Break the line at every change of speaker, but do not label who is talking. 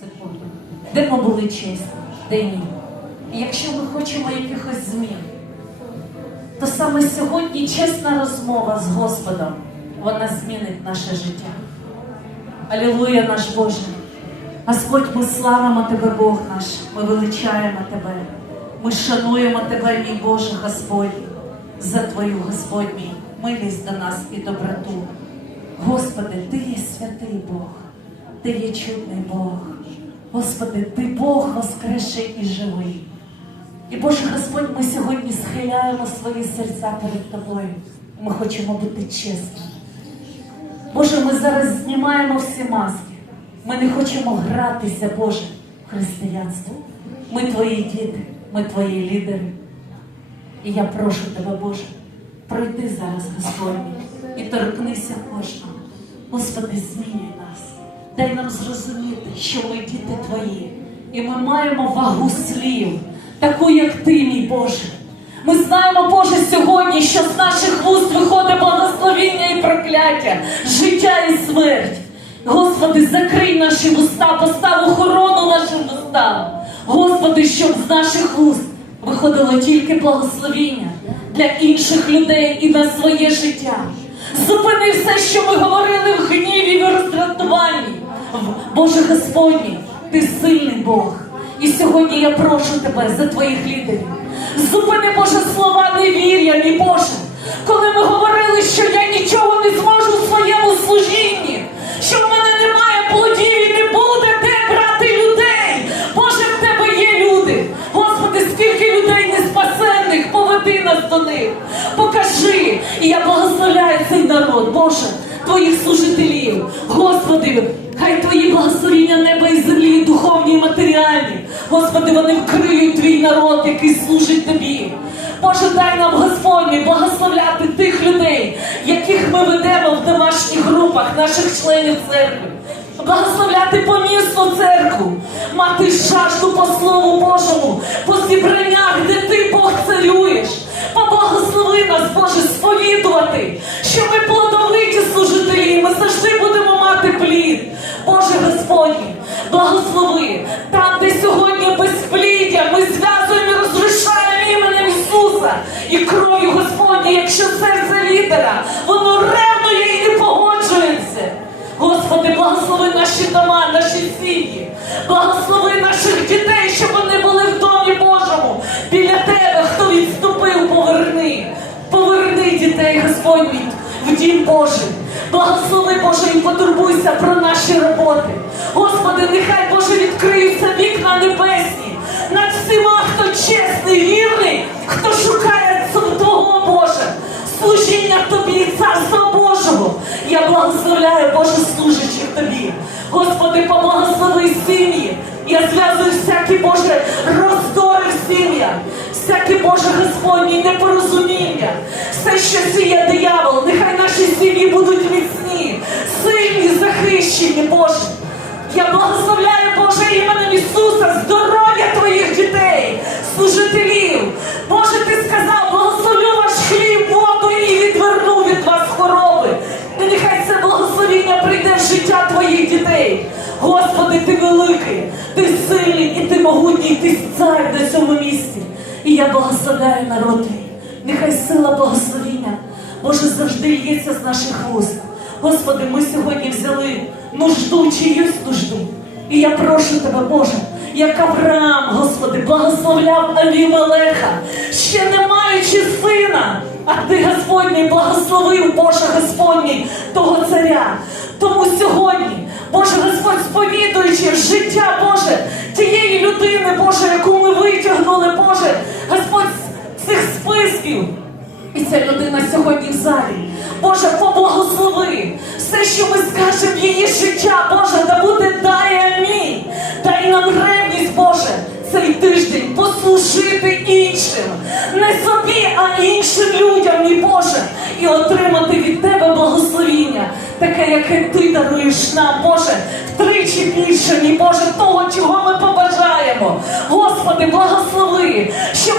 секунду. Де ми були чесні, де ні. І якщо ми хочемо якихось змін, то саме сьогодні чесна розмова з Господом, вона змінить наше життя. Алілуя наш Боже. Господь, ми славимо Тебе, Бог наш, ми величаємо Тебе, ми шануємо Тебе, мій Боже Господь, за Твою, Господь милість до нас і доброту. Господи, Ти є святий Бог, Ти є чудний Бог. Господи, Ти Бог воскресший і живий. І Боже Господь, ми сьогодні схиляємо свої серця перед Тобою. Ми хочемо бути чесними. Боже, ми зараз знімаємо всі маски. Ми не хочемо гратися, Боже, в християнство. Ми твої діти, ми твої лідери. І я прошу тебе, Боже, пройди зараз, Господь, і торкнися кожного. Господи, змінюй нас. Дай нам зрозуміти, що ми діти твої, і ми маємо вагу слів, таку, як ти, мій Боже. Ми знаємо, Боже, сьогодні, що з наших вуст виходить благословіння і прокляття, життя і смерть. Господи, закрий наші вуста, постав охорону нашим вустам. Господи, щоб з наших вуст виходило тільки благословіння для інших людей і на своє життя. Зупини все, що ми говорили в гніві і роздратуванні. Боже Господній, ти сильний Бог. І сьогодні я прошу тебе за твоїх лідерів. Зупини Боже слова невір'я, мій Боже. Коли ми говорили, що я нічого не зможу в своєму служінні, що в мене немає плодів і не буде де брати людей. Боже, в тебе є люди. Господи, скільки людей неспасенних, поведи нас до них. Покажи. І я благословляю цей народ, Боже, твоїх служителів. Господи, хай твої благословіння неба і землі, духовні і матеріальні. Господи, вони вкриють твій народ, який служить тобі. Боже, дай нам Господні благословляти тих людей, яких ми ведемо в домашніх групах, наших членів церкви. Благословляти по місту церкву, мати жажду по Слову Божому, по зібраннях, де ти Бог Господній, благослови там, де сьогодні безпліддя, ми зв'язуємо і розрушаємо іменем Ісуса і кров'ю Господні, якщо серце лідера, воно ревнує і не погоджується. Господи, благослови наші дома, наші сім'ї, благослови наших дітей, щоб вони були в домі Божому. Біля тебе, хто відступив, поверни. Поверни дітей, Господь в дім Божий. Благослови, Боже, і потурбуйся про наші роботи. Господи, нехай, Боже, відкриються вікна небесні над всіма, хто чесний, вірний, хто шукає Твого Боже служіння тобі, царства Божого. Я благословляю Боже служичих тобі. Господи, поблагослови сім'ї. Я зв'язую всякі Боже роздори в сім'ях, всякі Боже Господні непорозуміння, все, що сіє диявол, нехай наші сім'ї будуть Я благословляю Боже іменем Ісуса здоров'я твоїх дітей, служителів. Боже, ти сказав, благословлю ваш хліб, воду і відверну від вас хвороби. І нехай це благословіння прийде в життя твоїх дітей. Господи, ти великий, ти сильний і ти могутній, ти цар на цьому місці. І я благословляю народ твій. Нехай сила благословіння, Боже, завжди лється з наших вуст. Господи, ми сьогодні взяли нужду, чиюсь нужду. І я прошу тебе, Боже, як Авраам, Господи, благословляв Авімелеха, ще не маючи сина, а ти, Господній, благословив, Боже Господній, того царя. Тому сьогодні, Боже Господь, сповідуючи життя, Боже, тієї людини, Боже, яку ми витягнули, Боже, Господь, з цих списків. І ця людина сьогодні в залі. Боже, поблагослови все, що ми скажемо в її життя, Боже, да буде дай амінь. Дай нам ревність, Боже, цей тиждень послужити іншим, не собі, а іншим людям, мій Боже, і отримати від Тебе благословіння, таке, яке ти даруєш нам, Боже, втричі більше, мій Боже, того, чого ми побажаємо. Господи, благослови, щоб